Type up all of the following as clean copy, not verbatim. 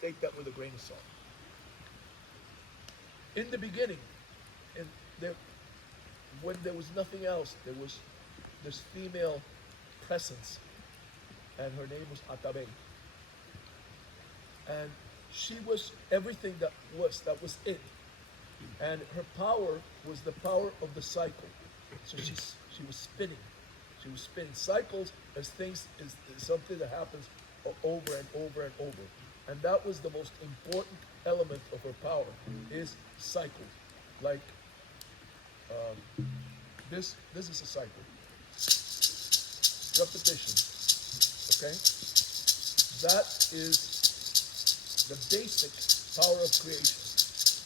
take that with a grain of salt. In the beginning, in there, when there was nothing else, there was this female presence, and her name was Atabe, and she was everything that was it, and her power was the power of the cycle. So she was spinning, she was spinning cycles as things is something that happens over and over and over, and that was the most important element of her power is cycles, like this is a cycle, repetition. Okay, that is the basic power of creation.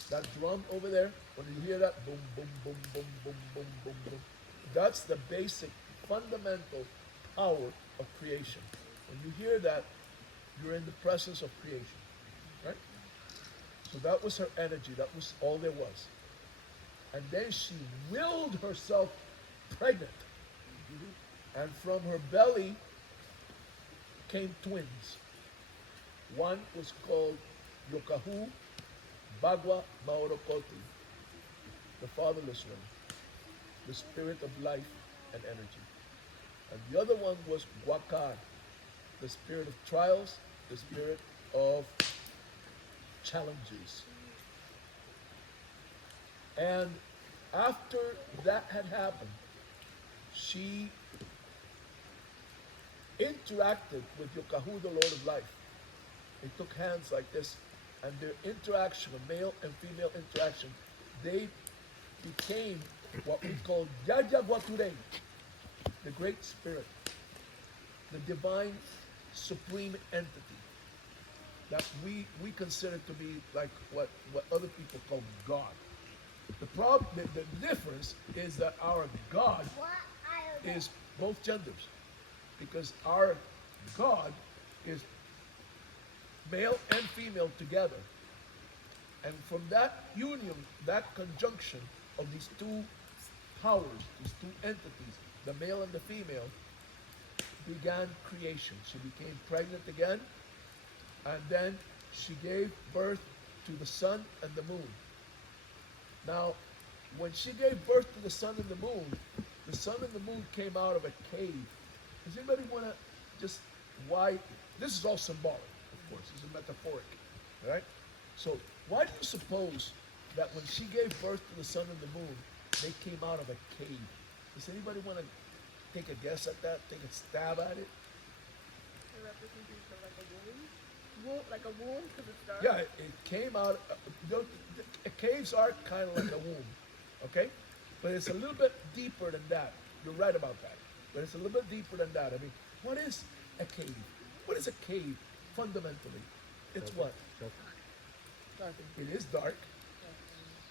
That drum over there, when you hear that, boom, boom, boom, boom, boom, boom, boom, boom, that's the basic, fundamental power of creation. When you hear that, you're in the presence of creation, right? So that was her energy. That was all there was. And then she willed herself pregnant. And from her belly came twins. One was called Yokahu Bagua Maorokoti, the fatherless one, the spirit of life and energy. And the other one was Wakar, the spirit of trials, the spirit of challenges. And after that had happened, she interacted with Yokahu, the Lord of Life. They took hands like this, and their interaction, a male and female interaction, they became what we call Yaya Wature, the Great Spirit, the divine supreme entity that we consider to be like what other people call God. The difference is that our God is both genders, because our God is male and female together. And from that union, that conjunction of these two powers, these two entities, the male and the female, began creation. She became pregnant again, and then she gave birth to the sun and the moon. Now, when she gave birth to the sun and the sun and the moon came out of a cave. Does anybody want to just why? This is all symbolic, of course. This is metaphoric, right? So, why do you suppose that when she gave birth to the sun and the moon, they came out of a cave? Does anybody want to take a guess at that? Take a stab at it? The representation of like a womb, like a womb, because it's dark. Yeah, it came out. Caves are kind of like a womb, okay? But it's a little bit deeper than that. You're right about that. But it's a little bit deeper than that. I mean, what is a cave? What is a cave fundamentally? It's what? Dark. It is dark.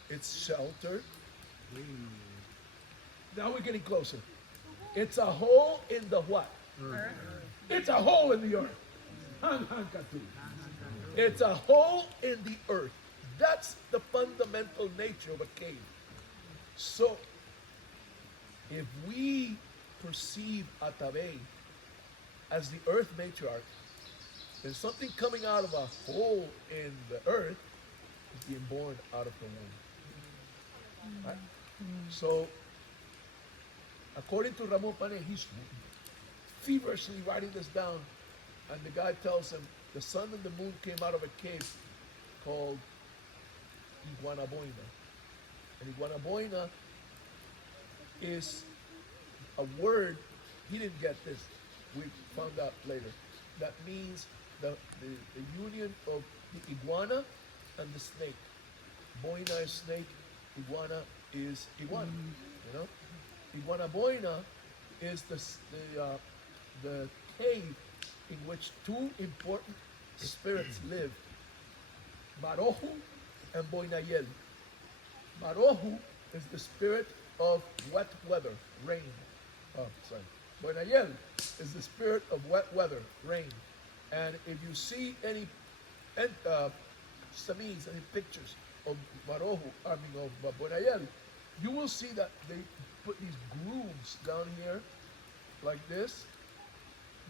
It's sheltered. Now we're getting closer. It's a hole in the what? Earth. It's a hole in the earth. It's a hole in the earth. That's the fundamental nature of a cave. So, if we perceive Atabe as the earth matriarch, then something coming out of a hole in the earth is being born out of the womb. Right? So, according to Ramon Pane, he's feverishly writing this down, and the guy tells him the sun and the moon came out of a cave called Iguanaboina. And Iguanaboina is a word, he didn't get this, we found out later, that means the union of the iguana and the snake. Boina is snake, iguana is iguana, you know? Iguanaboina is the cave in which two important spirits live, Marohu and Boinayel. Marohu is the spirit of wet weather, rain. Oh, sorry. Boinayel is the spirit of wet weather, rain. And if you see any Samis, any pictures of Marohu, of Boinayel, you will see that they put these grooves down here, like this.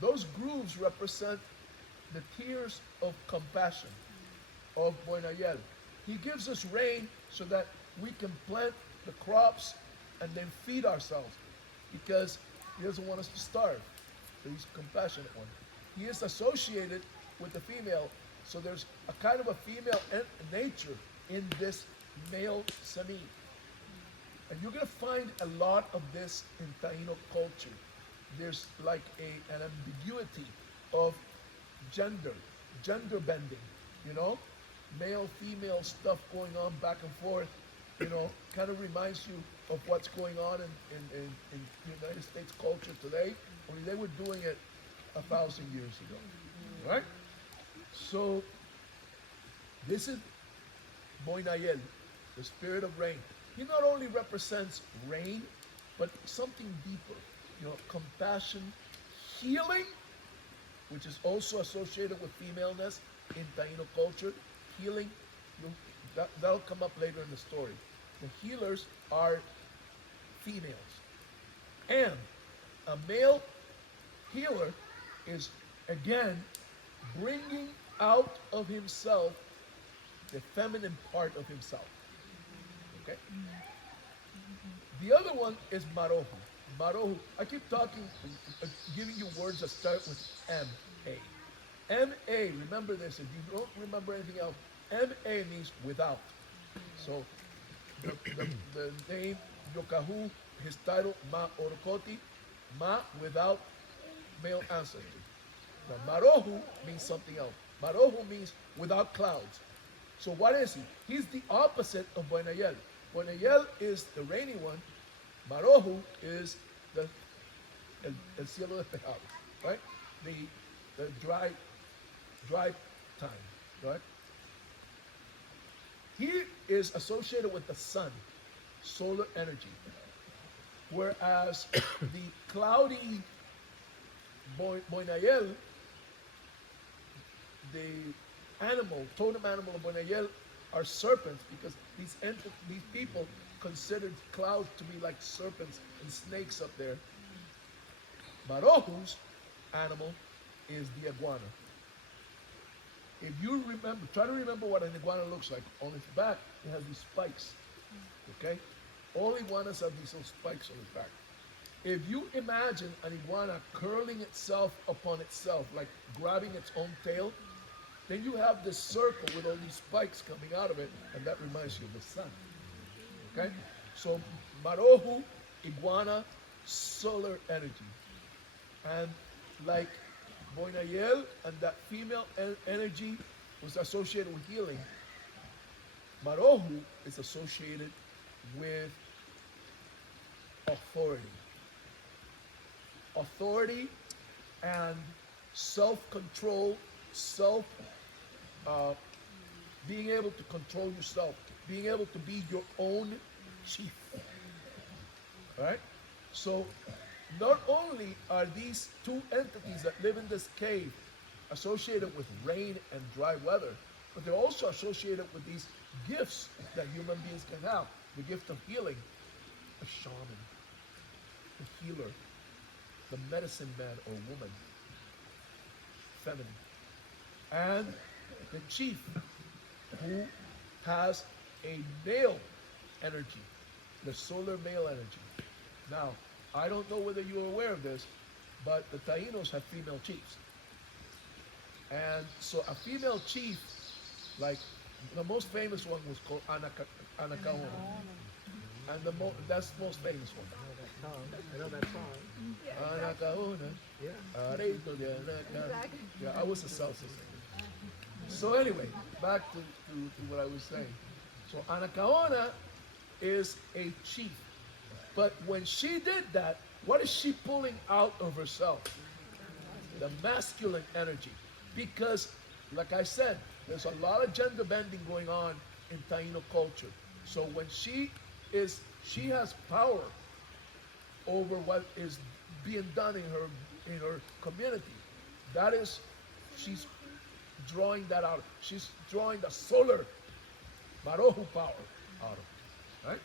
Those grooves represent the tears of compassion of Boinayel. He gives us rain so that we can plant the crops and then feed ourselves because he doesn't want us to starve. So he's a compassionate one. He is associated with the female, so there's a kind of a female nature in this male Sami. And you're going to find a lot of this in Taíno culture. There's like an ambiguity of gender, gender bending, you know? Male, female stuff going on back and forth, you know, kind of reminds you of what's going on in United States culture today. Only they were doing it 1,000 years ago, right? So this is Boinayel, the spirit of rain. He not only represents rain, but something deeper, you know, compassion, healing, which is also associated with femaleness in Taíno culture. Healing, that'll come up later in the story. The healers are females. And a male healer is, again, bringing out of himself the feminine part of himself. Okay? The other one is Marohu. Marohu, I keep talking, giving you words that start with M-A. M-A, remember this, if you don't remember anything else, M-A means without. So the name Yokahu, his title, Ma Orokoti, Ma without male ancestry. Now Marohu means something else. Marohu means without clouds. So what is he? He's the opposite of Boinayel. Boinayel is the rainy one. Marohu is the el cielo despejado, right? The dry time, right? He is associated with the sun, solar energy, whereas the cloudy Boinayel, the totem animal of Boinayel are serpents because these people considered clouds to be like serpents and snakes up there. Marohu's animal is the iguana. If you remember, try to remember what an iguana looks like. On its back, it has these spikes. Okay? All iguanas have these little spikes on its back. If you imagine an iguana curling itself upon itself, like grabbing its own tail, then you have this circle with all these spikes coming out of it, and that reminds you of the sun. Okay? So, Marohu, iguana, solar energy. And like Boinayel and that female energy was associated with healing, Marohu is associated with authority. Authority and self-control, being able to control yourself, being able to be your own chief. Right? So, not only are these two entities that live in this cave associated with rain and dry weather, but they're also associated with these gifts that human beings can have. The gift of healing, the shaman, the healer, the medicine man or woman, feminine, and the chief who has a male energy, the solar male energy. Now, I don't know whether you're aware of this, but the Taínos have female chiefs. And so a female chief, like the most famous one was called Anacaona. And that's the most famous one. I know that song. Anacaona. Yeah. Areito de Anaca. Yeah, I was a salsa singer. So anyway, back to what I was saying. So Anacaona is a chief. But when she did that, what is she pulling out of herself? The masculine energy. Because, like I said, there's a lot of gender bending going on in Taíno culture. So when she has power over what is being done in her community. That is, she's drawing that out. She's drawing the solar Marohu power out of it. Right?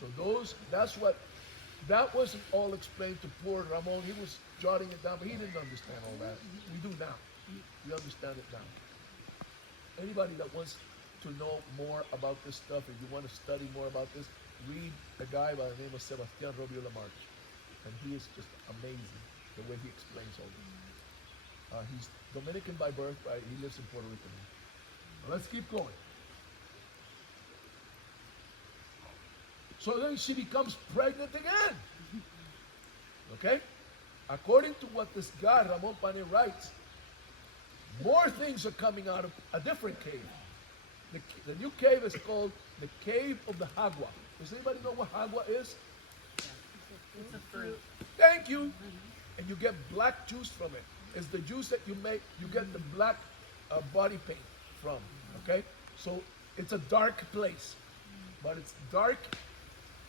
So that wasn't all explained to poor Ramon. He was jotting it down, but he didn't understand all that. We do now. You understand it now. Anybody that wants to know more about this stuff, if you want to study more about this, read a guy by the name of Sebastian Robio Lamarche. And he is just amazing the way he explains all this. He's Dominican by birth, but he lives in Puerto Rico now. Now let's keep going. So then she becomes pregnant again. Okay? According to what this guy, Ramon Pane, writes, more things are coming out of a different cave. The new cave is called the Cave of the Hagua. Does anybody know what Hagua is? It's a fruit. Thank you. And you get black juice from it. It's the juice that you make, you get the black body paint from. Okay? So it's a dark place. But it's dark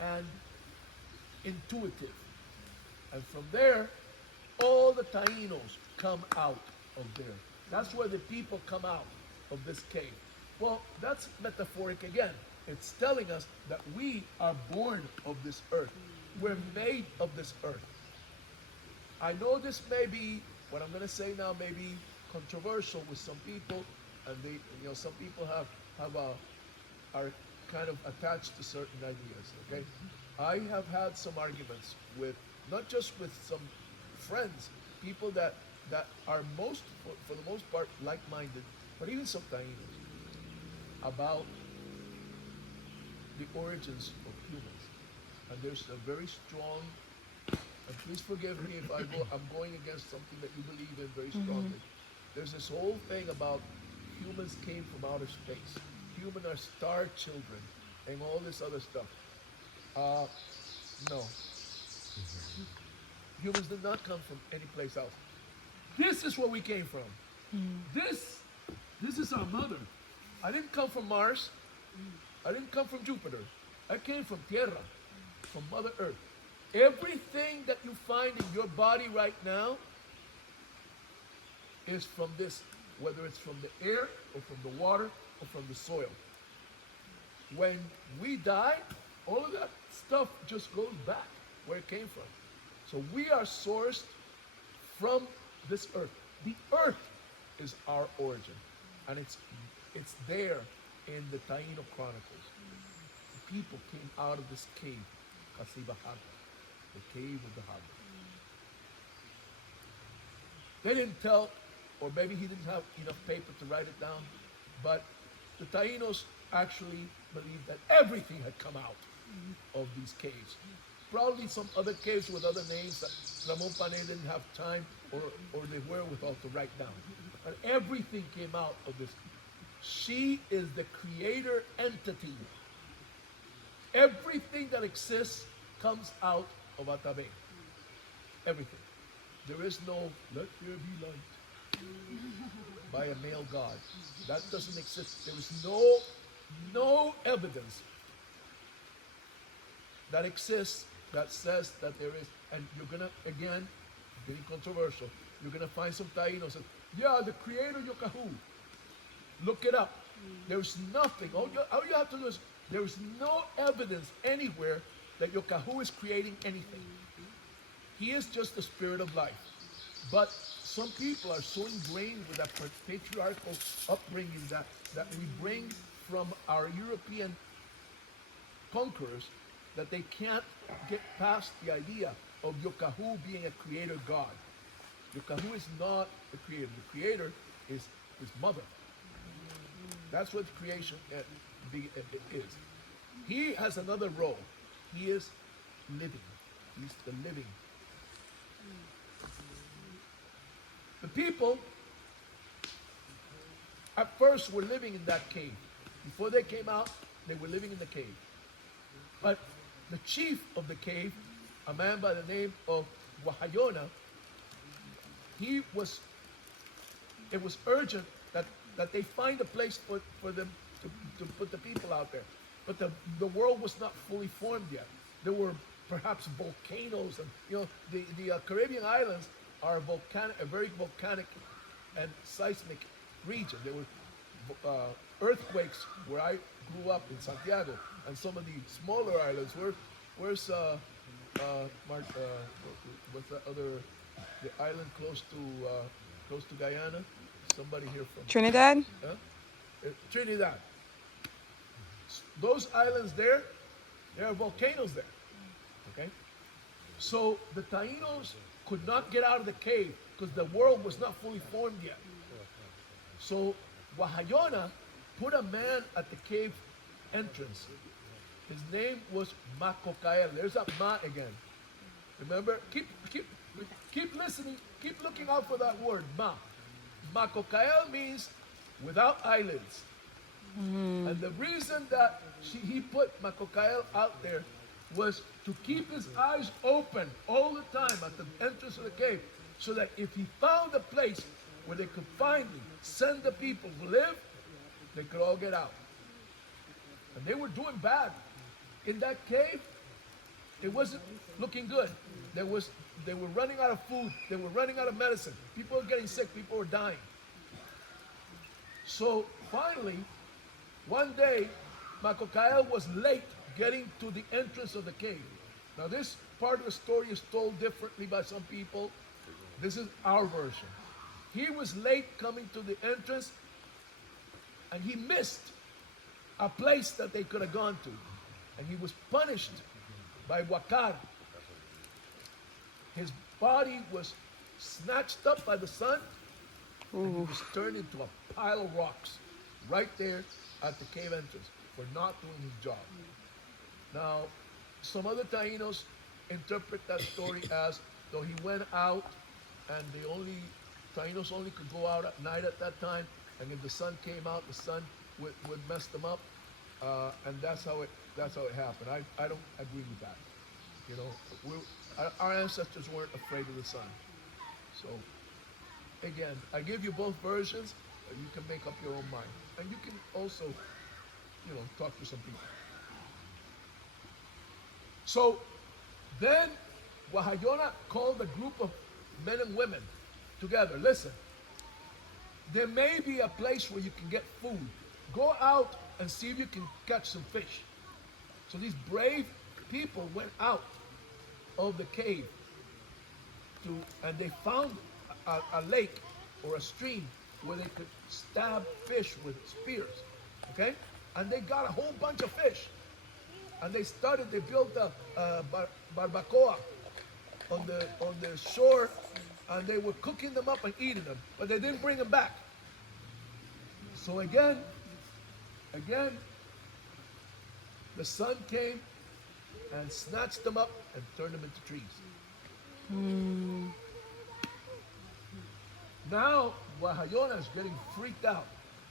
and intuitive. And from there, all the Taínos come out of there. That's where the people come out of this cave. Well, that's metaphoric again. It's telling us that we are born of this earth. We're made of this earth. I know this may be, what I'm going to say now may be controversial with some people, and they, some people are kind of attached to certain ideas, okay? I have had some arguments with, not just with some friends, people that are for the most part, like-minded, but even some Taínos, about the origins of humans. And there's a very strong, and please forgive me if I'm going against something that you believe in very strongly. There's this whole thing about humans came from outer space. Humans are star children, and all this other stuff. No. Humans did not come from any place else. This is where we came from. This is our mother. I didn't come from Mars. I didn't come from Jupiter. I came from Tierra, from Mother Earth. Everything that you find in your body right now is from this, whether it's from the air or from the water or from the soil. When we die, all of that stuff just goes back where it came from. So we are sourced from this earth. The earth is our origin, and it's there in the Taíno Chronicles. The people came out of this cave, Casibahaga, the cave of the Haga. They didn't tell, or maybe he didn't have enough paper to write it down, but the Taínos actually believed that everything had come out of these caves. Probably some other caves with other names that Ramon Pane didn't have time or the wherewithal to write down. But everything came out of this. She is the creator entity. Everything that exists comes out of Atabe. Everything. There is no, let there be light by a male god. That doesn't exist. There is no evidence that exists that says that there is, and you're gonna, again, getting controversial, you're gonna find some Taínos that, yeah, the creator Yokahu. Look it up. There's nothing. All you have to do is, there's no evidence anywhere that Yokahu is creating anything. He is just the spirit of life. But some people are so ingrained with that patriarchal upbringing that we bring from our European conquerors that they can't get past the idea of Yokahu being a creator god. Yokahu is not the creator. The creator is his mother. That's what creation is. He has another role. He is living. He's the living. The people at first were living in that cave. Before they came out, they were living in the cave. But the chief of the cave, a man by the name of Wahayona, it was urgent that they find a place for them to put the people out there. But the world was not fully formed yet. There were perhaps volcanoes, and the Caribbean islands are a very volcanic and seismic region. There were earthquakes where I grew up in Santiago, and some of the smaller islands. Where's what's that other, the island close to Guyana? somebody here from Trinidad? huh? Trinidad. Those islands there are volcanoes there. Okay? So the Taínos could not get out of the cave because the world was not fully formed yet. So Wahayona put a man at the cave entrance. His name was Makokael. There's that Ma again. Remember? Keep listening. Keep looking out for that word, Ma. Makokael means without eyelids. And the reason that he put Makokael out there was to keep his eyes open all the time at the entrance of the cave, so that if he found a place where they could finally send the people to live, they could all get out. And they were doing bad. In that cave, it wasn't looking good. They were running out of food. They were running out of medicine. People were getting sick. People were dying. So finally, one day, Makokael was late getting to the entrance of the cave. Now this part of the story is told differently by some people. This is our version. He was late coming to the entrance, and he missed a place that they could have gone to. And he was punished by Wakar. His body was snatched up by the sun, and he was turned into a pile of rocks right there at the cave entrance for not doing his job. Now, some other Taínos interpret that story as though he went out, and Taínos only could go out at night at that time, and if the sun came out, the sun would mess them up, and that's how it happened. I don't agree with that. You know, our ancestors weren't afraid of the sun. So, again, I give you both versions. You can make up your own mind, and you can also, you know, talk to some people. So then Wahayona called a group of men and women together. Listen, there may be a place where you can get food. Go out and see if you can catch some fish. So these brave people went out of the cave and they found a lake or a stream where they could stab fish with spears. Okay? And they got a whole bunch of fish. And they built a barbacoa on the shore, and they were cooking them up and eating them, but they didn't bring them back. So again, the sun came and snatched them up and turned them into trees. Now, Wahayona is getting freaked out.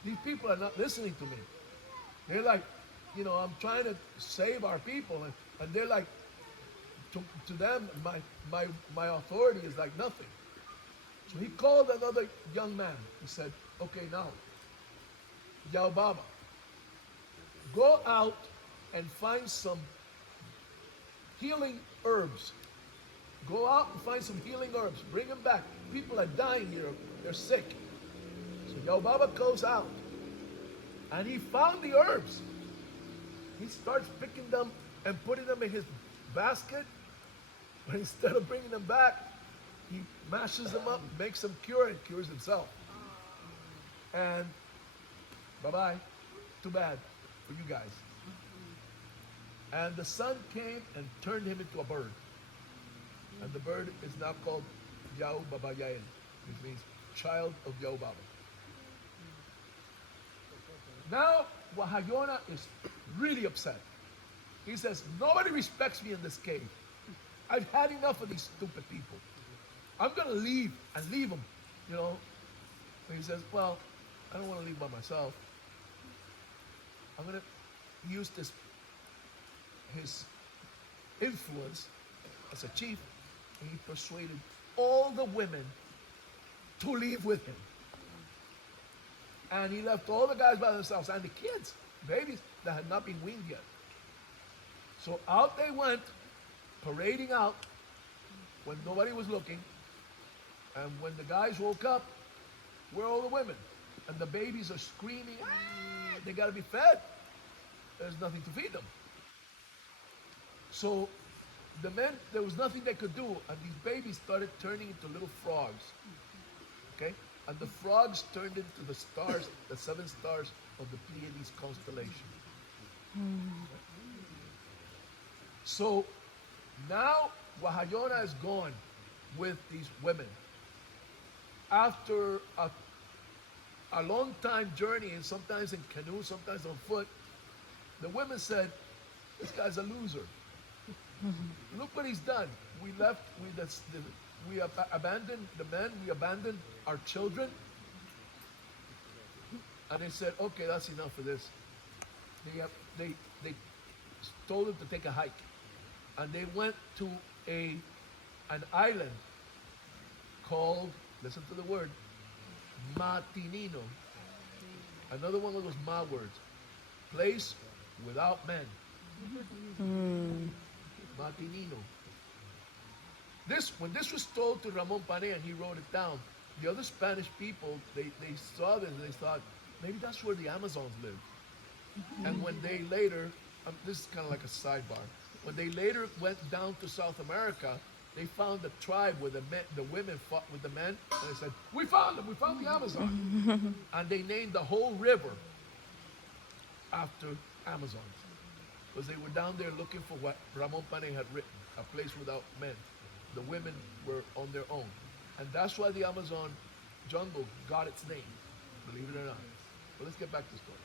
These people are not listening to me. They're like, you know, I'm trying to save our people, and they're like, to them, my authority is like nothing. So he called another young man. He said, okay, now, Yao Baba, go out and find some healing herbs. Go out and find some healing herbs. Bring them back. People are dying here. They're sick. So Yao Baba goes out, and he found the herbs. He starts picking them and putting them in his basket. But instead of bringing them back, he mashes them up, makes them cure, and cures himself. And bye-bye. Too bad for you guys. And the sun came and turned him into a bird. And the bird is now called Yao Baba Yael, which means child of Yao Baba. Now, Wahayona is really upset. He says, nobody respects me in this cave. I've had enough of these stupid people. I'm going to leave and leave them, you know. And he says, well, I don't want to leave by myself. I'm going to use his influence as a chief, and he persuaded all the women to leave with him. And he left all the guys by themselves and the kids, babies that had not been weaned yet. So out they went, parading out when nobody was looking. And when the guys woke up, where are all the women? And the babies are screaming, ah, they got to be fed. There's nothing to feed them. So the men, there was nothing they could do, and these babies started turning into little frogs. Okay? And the frogs turned into the stars, the 7 stars of the Pleiades constellation. So now Wahayona is gone with these women. After a long time journey, and sometimes in canoe, sometimes on foot, the women said, "This guy's a loser. Look what he's done. We left, we abandoned the men, we abandoned our children." And they said, "Okay, that's enough for this." They told them to take a hike, and they went to an island called, listen to the word, Matinino. Another one of those Ma words, place without men. Matinino. When this was told to Ramon Pane and he wrote it down, the other Spanish people, they saw this and they thought, maybe that's where the Amazons live. And when they later, this is kind of like a sidebar, when they later went down to South America, they found a tribe where the women fought with the men, and they said, "We found them, we found the Amazon." And they named the whole river after Amazons, because they were down there looking for what Ramon Pane had written, a place without men. The women were on their own. And that's why the Amazon jungle got its name, believe it or not. But let's get back to the story.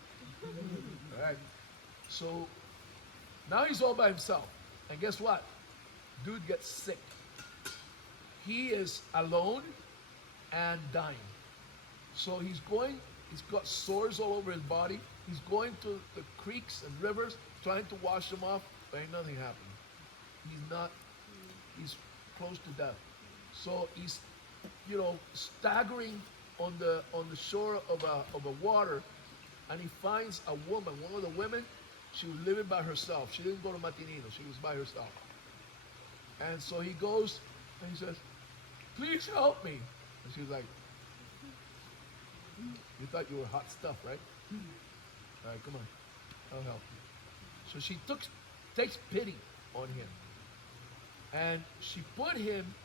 All right. So now he's all by himself. And guess what? Dude gets sick. He is alone and dying. So he's got sores all over his body. He's going to the creeks and rivers, trying to wash them off, but ain't nothing happening. He's close to death. So he's, staggering on the shore of a water, and he finds a woman, one of the women. She was living by herself. She didn't go to Matinino. She was by herself. And so he goes and he says, "Please help me." And she's like, "You thought you were hot stuff, right? All right, come on, I'll help you." So she takes pity on him, and she put him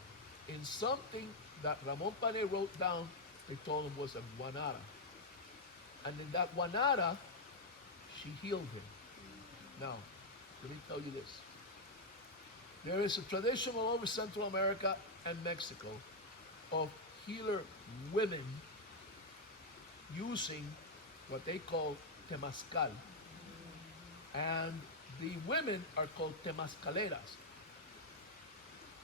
in something that Ramon Pane wrote down. They told him was a guanara, and in that guanara, she healed him. Now, let me tell you this. There is a tradition all over Central America and Mexico of healer women using what they call temazcal. And the women are called temazcaleras.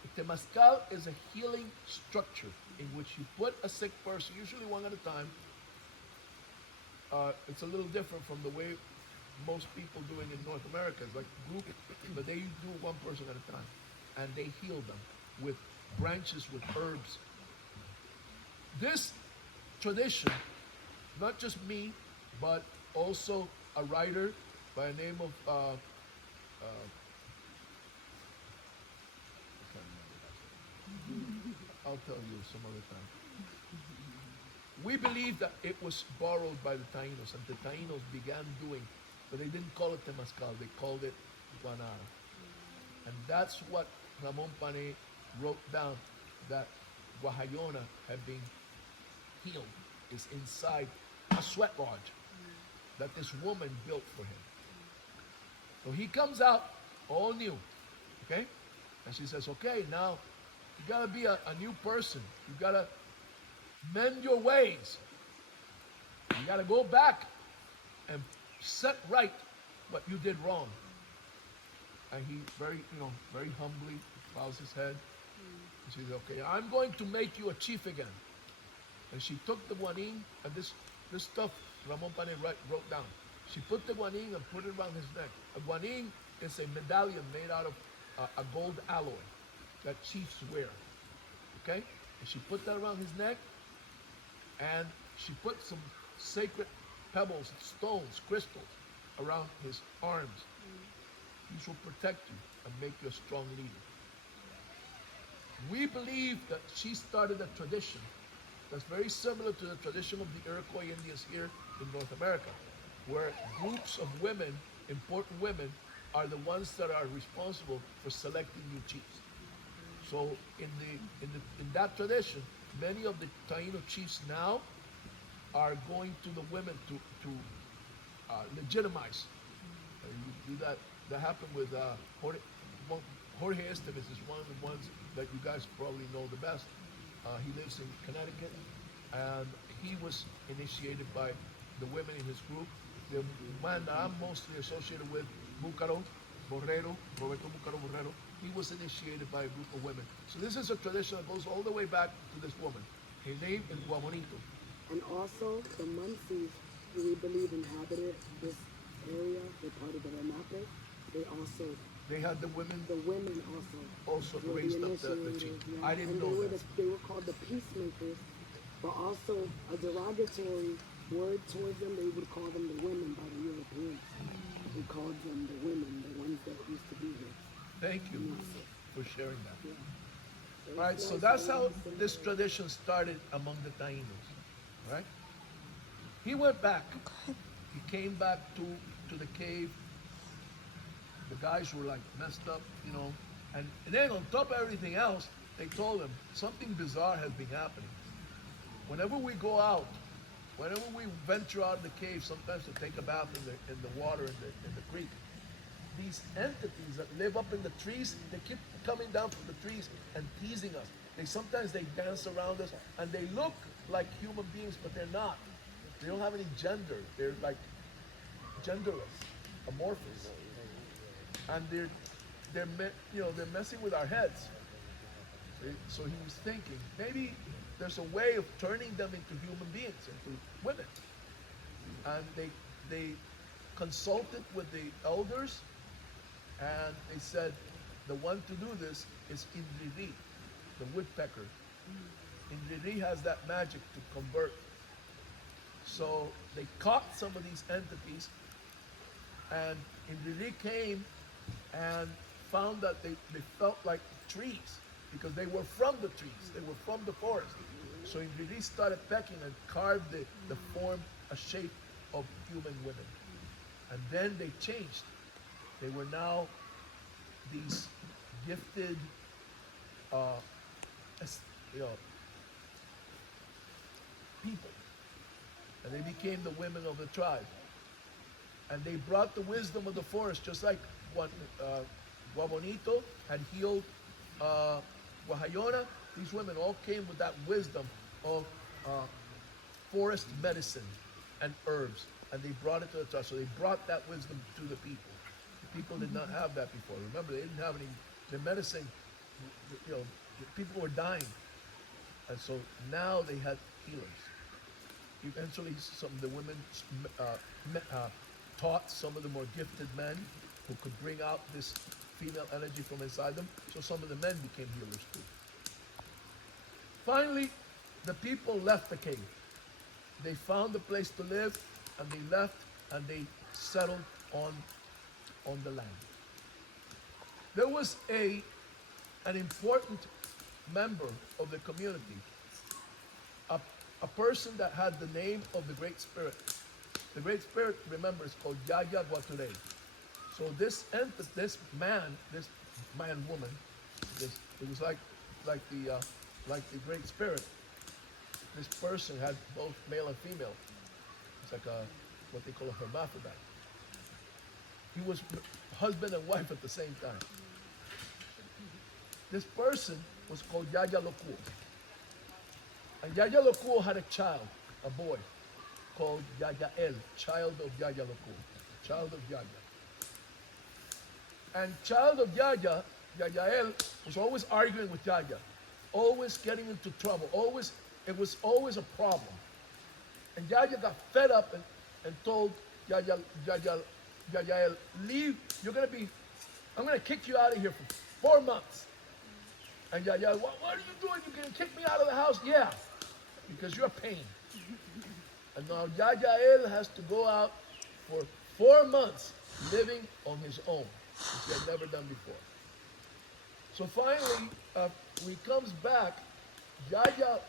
The temazcal is a healing structure in which you put a sick person, usually one at a time. It's a little different from the way most people doing in North America. It's like group, but they do one person at a time. And they heal them with branches, with herbs. This tradition, not just me, but also a writer by the name of, I can't remember that. I'll tell you some other time. We believe that it was borrowed by the Taínos, and the Taínos began doing, but they didn't call it temazcal, they called it guanara. And that's what Ramon Pane wrote down, that Wahayona had been healed, is inside a sweat lodge that this woman built for him. So he comes out all new, okay? And she says, "Okay, now you gotta be a new person. You gotta mend your ways. You gotta go back and set right what you did wrong." And he very humbly bows his head. And she says, "Okay, I'm going to make you a chief again." And she took the guanin, and this stuff Ramon Pane wrote down. She put the guanin and put it around his neck. A guanin is a medallion made out of a gold alloy that chiefs wear. Okay? And she put that around his neck, and she put some sacred pebbles, stones, crystals around his arms. These will protect you and make you a strong leader. We believe that she started a tradition that's very similar to the tradition of the Iroquois Indians here in North America, where groups of women, important women, are the ones that are responsible for selecting new chiefs. So in that tradition, many of the Taíno chiefs now are going to the women to legitimize. That happened with Jorge Esteves is one of the ones that you guys probably know the best. He lives in Connecticut, and he was initiated by the women in his group. The man that I'm mostly associated with, Bucaro Borrero, Roberto Bucaro Borrero, he was initiated by a group of women. So this is a tradition that goes all the way back to this woman. Her name is Guamonito. And also the Muncies, who we believe inhabited this area, they're part of the Lenape. They had the women also were raised the up the chief. initiators, yeah. I didn't and know that. They were called the peacemakers, but also a derogatory word towards them. They would call them the women by the Europeans. We called them the women, the ones that used to be here. Thank you for sharing that. Yeah. So All right, so that's how this tradition started among the Taínos, right? He went back. He came back to the cave. The guys were like messed up, you know. And then on top of everything else, they told him something bizarre has been happening. Whenever we go out, whenever we venture out of the cave, sometimes to take a bath in the water in the creek, these entities that live up in the trees, they keep coming down from the trees and teasing us. Sometimes they dance around us, and they look like human beings, but they're not. They don't have any gender. They're like genderless, amorphous, and they're messing with our heads. So he was thinking maybe there's a way of turning them into human beings, into women, and they consulted with the elders. And they said, the one to do this is Inriri, the woodpecker. Inriri has that magic to convert. So they caught some of these entities, and Inriri came and found that they felt like trees because they were from the trees, they were from the forest. So Inriri started pecking and carved the form, a shape of human women. And then they changed. They were now these gifted, people, and they became the women of the tribe. And they brought the wisdom of the forest, just like Guabonito had healed Guajayona. These women all came with that wisdom of forest medicine and herbs, and they brought it to the tribe. So they brought that wisdom to the people. People did not have that before. Remember, they didn't have any, the medicine, people were dying. And so now they had healers. Eventually, some of the women taught some of the more gifted men who could bring out this female energy from inside them. So some of the men became healers too. Finally, the people left the cave. They found a place to live, and they left, and they settled on the land. There was an important member of the community, a person that had the name of the Great Spirit. The Great Spirit, remember, is called Yaya Guature. So this man, woman, it was like the Great Spirit. This person had both male and female. It's like what they call a hermaphrodite. He was husband and wife at the same time. This person was called Yaya Lokuo. And Yaya Lokuo had a child, a boy, called Yayael, child of Yaya Lokuo, child of Yaya. And child of Yaya, Yayael, was always arguing with Yaya, always getting into trouble, it was always a problem. And Yaya got fed up and told Yayael, leave, I'm gonna kick you out of here for 4 months. And Yayael, what are you doing? You're gonna kick me out of the house? Yeah, because you're a pain. And now Yayael has to go out for 4 months living on his own, which he had never done before. So finally, when he comes back, Yaya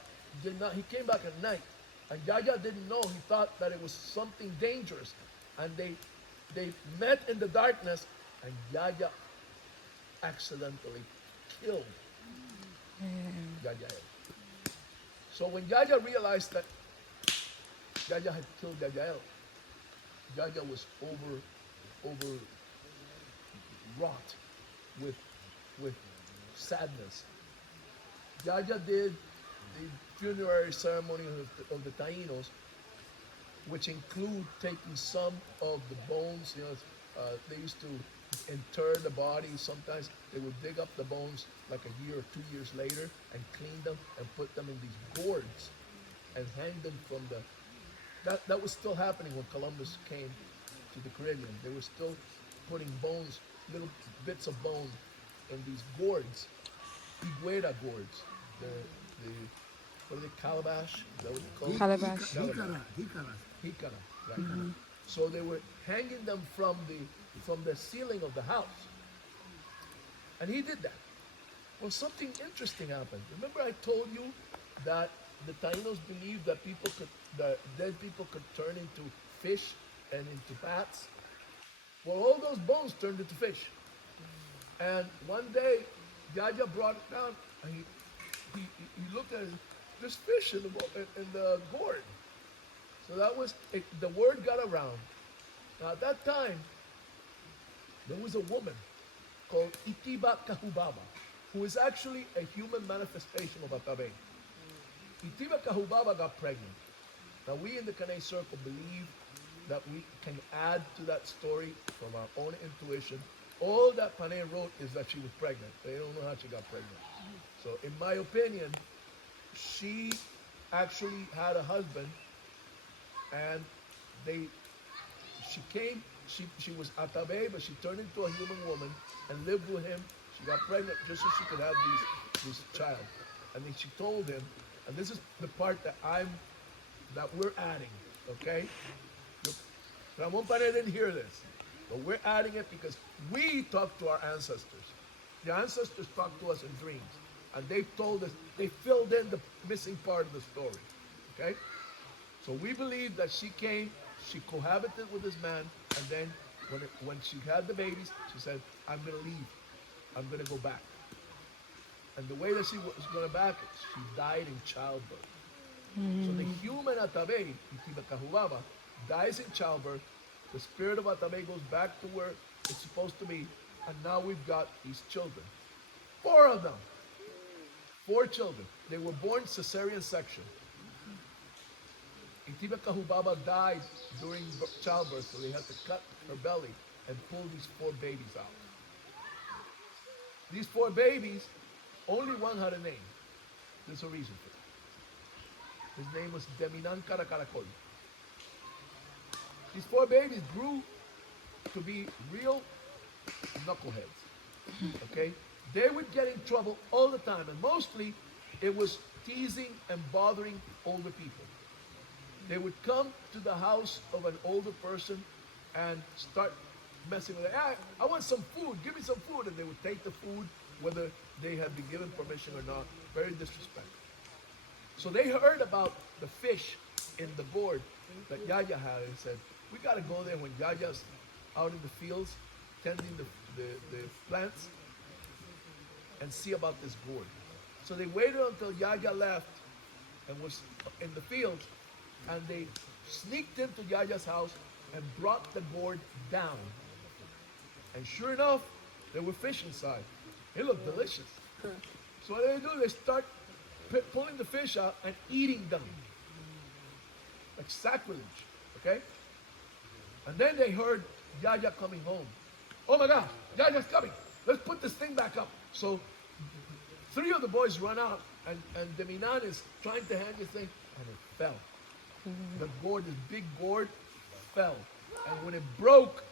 he came back at night, and Yaya didn't know. He thought that it was something dangerous. And they met in the darkness, and Yaya accidentally killed Yayael. So when Yaya realized that Yaya had killed Yayael, Yaya was overwrought with with sadness. Yaya did the funerary ceremony of the Taínos, which include taking some of the bones. They used to inter the body. Sometimes they would dig up the bones like a year or 2 years later and clean them and put them in these gourds and hang them from the. That was still happening when Columbus came to the Caribbean. They were still putting bones, little bits of bone, in these gourds, higuera gourds. The what are they, calabash? Is that what they call it? Calabash. Hikara, right? So they were hanging them from the ceiling of the house, and he did that. Well, something interesting happened. Remember, I told you that the Taínos believed that dead people could turn into fish and into bats. Well, all those bones turned into fish. And one day, Yaya brought it down, and he looked at it. There's fish in the gourd. So that was it, the word got around. Now at that time, there was a woman called Itiba Kahubaba, who is actually a human manifestation of Atabe. Itiba Kahubaba got pregnant. Now we in the Caney circle believe that we can add to that story from our own intuition. All that Panay wrote is that she was pregnant. They don't know how she got pregnant. So in my opinion, she actually had a husband, and she was Atabe, but she turned into a human woman and lived with him. She got pregnant just so she could have this child. And then she told him, and this is the part that we're adding, okay? Look, Ramon Panay didn't hear this, but we're adding it because we talked to our ancestors. The ancestors talked to us in dreams, and they told us, they filled in the missing part of the story, okay? So we believe that she came, she cohabited with this man, and then when she had the babies, she said, I'm going to leave. I'm going to go back. And the way that she was going to back, she died in childbirth. So the human Atabe, Itiba Kahubaba, dies in childbirth. The spirit of Atabe goes back to where it's supposed to be, and now we've got these children. 4 of them. 4 children. They were born cesarean section. Itiba Kahubaba died during childbirth, so they had to cut her belly and pull these 4 babies out. These 4 babies, only one had a name. There's a reason for it. His name was Deminan Karakarakol. These 4 babies grew to be real knuckleheads. Okay? They would get in trouble all the time, and mostly it was teasing and bothering older people. They would come to the house of an older person and start messing with it. Hey, I want some food. Give me some food. And they would take the food, whether they had been given permission or not. Very disrespectful. So they heard about the fish in the gourd that Yaya had, and said, we got to go there when Yaya's out in the fields tending the plants and see about this gourd. So they waited until Yaya left and was in the fields, and they sneaked into Yaya's house and brought the gourd down. And sure enough, there were fish inside. It looked delicious. So what do? They start pulling the fish out and eating them. Like sacrilege, okay? And then they heard Yaya coming home. Oh my God, Yaya's coming. Let's put this thing back up. So 3 of the boys run out, and Deminan is trying to hang this thing, and it fell. The gourd, this big gourd, fell. And when it broke,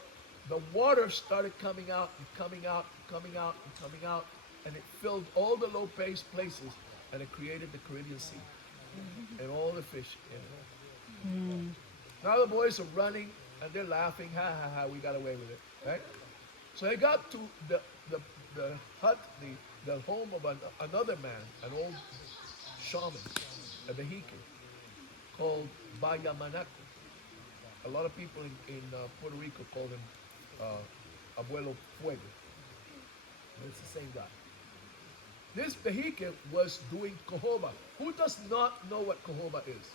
the water started coming out and coming out and coming out and coming out, and it filled all the low places, and it created the Caribbean Sea and all the fish in it. Now the boys are running and they're laughing, ha ha ha, we got away with it, right? So they got to the hut, the home of another man, an old shaman, a Mexican, called Bayamanaco. A lot of people in Puerto Rico call him Abuelo Fuego. And it's the same guy. This Behike was doing cojoba. Who does not know what cojoba is?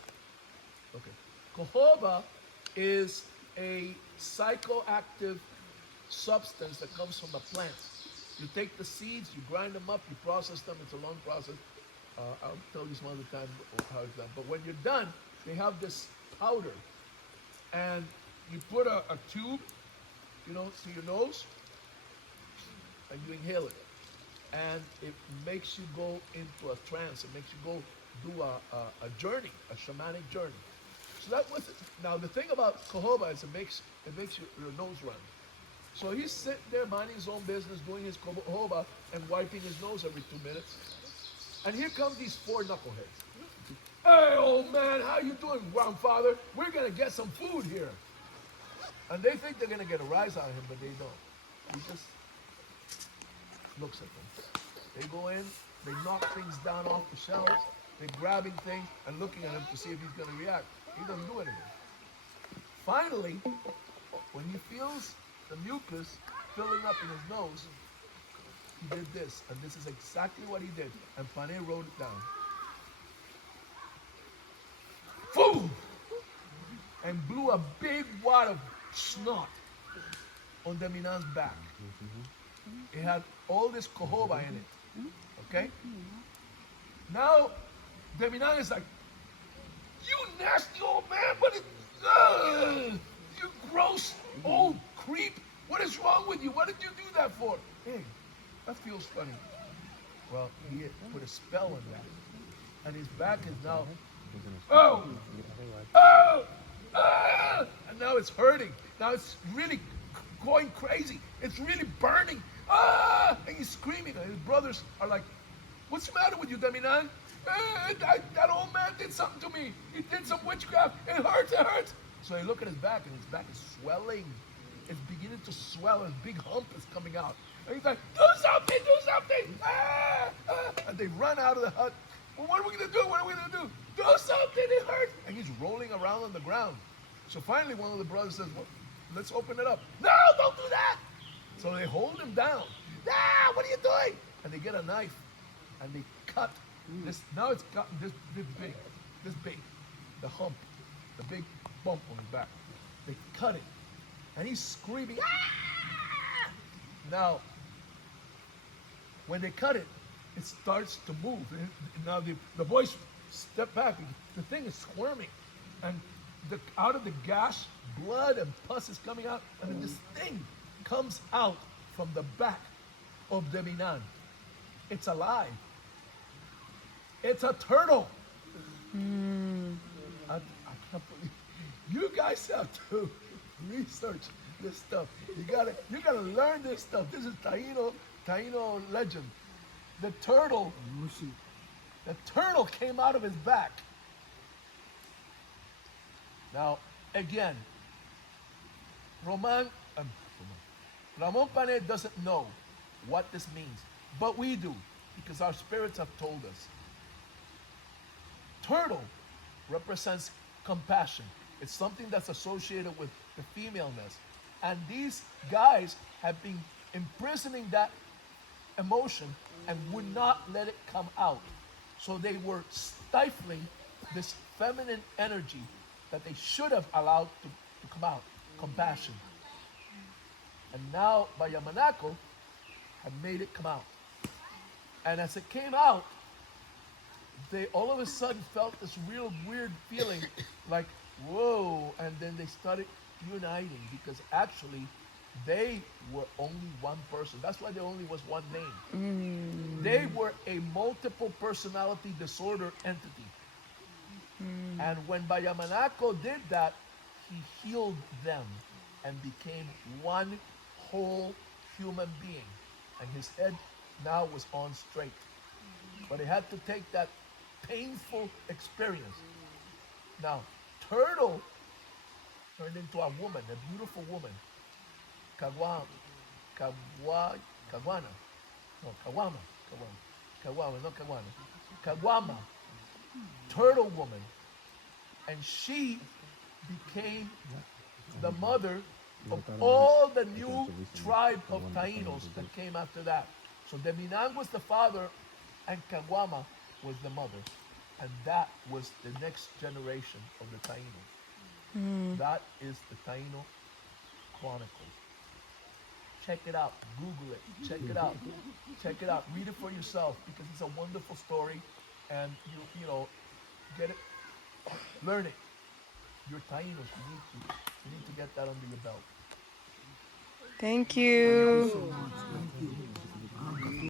Okay. Cojoba is a psychoactive substance that comes from a plant. You take the seeds, you grind them up, you process them. It's a long process. I'll tell you some other time how it's done. But when you're done, they have this powder. And you put a tube, to your nose, and you inhale it. And it makes you go into a trance. It makes you go do a journey, a shamanic journey. So that was it. Now the thing about cojoba is it makes your nose run. So he's sitting there minding his own business, doing his cojoba and wiping his nose every 2 minutes. And here come these 4 knuckleheads. Hey, old man, how you doing, grandfather? We're gonna get some food here. And they think they're gonna get a rise out of him, but they don't. He just looks at them. They go in, they knock things down off the shelves, they're grabbing things and looking at him to see if he's gonna react. He doesn't do anything. Finally, when he feels the mucus filling up in his nose, he did this, and this is exactly what he did. And Pane wrote it down. Boom! And blew a big wad of snot on Deminan's back. It had all this cojoba in it. Okay? Now, Deminan is like, you nasty old man, you gross old creep. What is wrong with you? What did you do that for? Hey, that feels funny. Well, he had put a spell on that. And his back is now, and now it's hurting. Now it's really going crazy. It's really burning. And he's screaming. And his brothers are like, what's the matter with you, Deminan? That old man did something to me. He did some witchcraft. It hurts, it hurts. So they look at his back, and his back is swelling. It's beginning to swell, and a big hump is coming out. And he's like, do something, do something. And they run out of the hut. Well, what are we going to do? What are we going to do? Do something, it hurts. And he's rolling around on the ground. So finally, one of the brothers says, well, let's open it up. No, don't do that. So they hold him down. Ah, what are you doing? And they get a knife, and they cut this. Now it's gotten this big, the hump, the big bump on his back. They cut it, and he's screaming. Ah! Now, when they cut it, it starts to move. And now the boys step back. The thing is squirming, and out of the gash, blood and pus is coming out, and then this thing comes out from the back of Deminan. It's alive. It's a turtle. I can't believe you guys have to research this stuff. You gotta learn this stuff. This is Taíno legend. The turtle came out of his back. Now, again, Ramon Panet doesn't know what this means, but we do, because our spirits have told us. Turtle represents compassion. It's something that's associated with the femaleness. And these guys have been imprisoning that emotion and would not let it come out. So they were stifling this feminine energy that they should have allowed to come out, compassion. And now Bayamanako had made it come out. And as it came out, they all of a sudden felt this real weird feeling like, whoa, and then they started uniting, because actually they were only one person. That's why there only was one name. They were a multiple personality disorder entity. And when Bayamanako did that, he healed them and became one whole human being. And his head now was on straight. But it had to take that painful experience. Now, Turtle turned into a woman, a beautiful woman. Kawama. Turtle woman. And she became the mother of all the new tribe of Taínos that came after that. So Deminan was the father and Caguama was the mother. And that was the next generation of the Taínos. That is the Taíno Chronicles. Check it out. Google it. Check it out. Check it out. Read it for yourself because it's a wonderful story, and you know, get it, learn it. You're Taínos. You need to get that under your belt. Thank you. Thank you.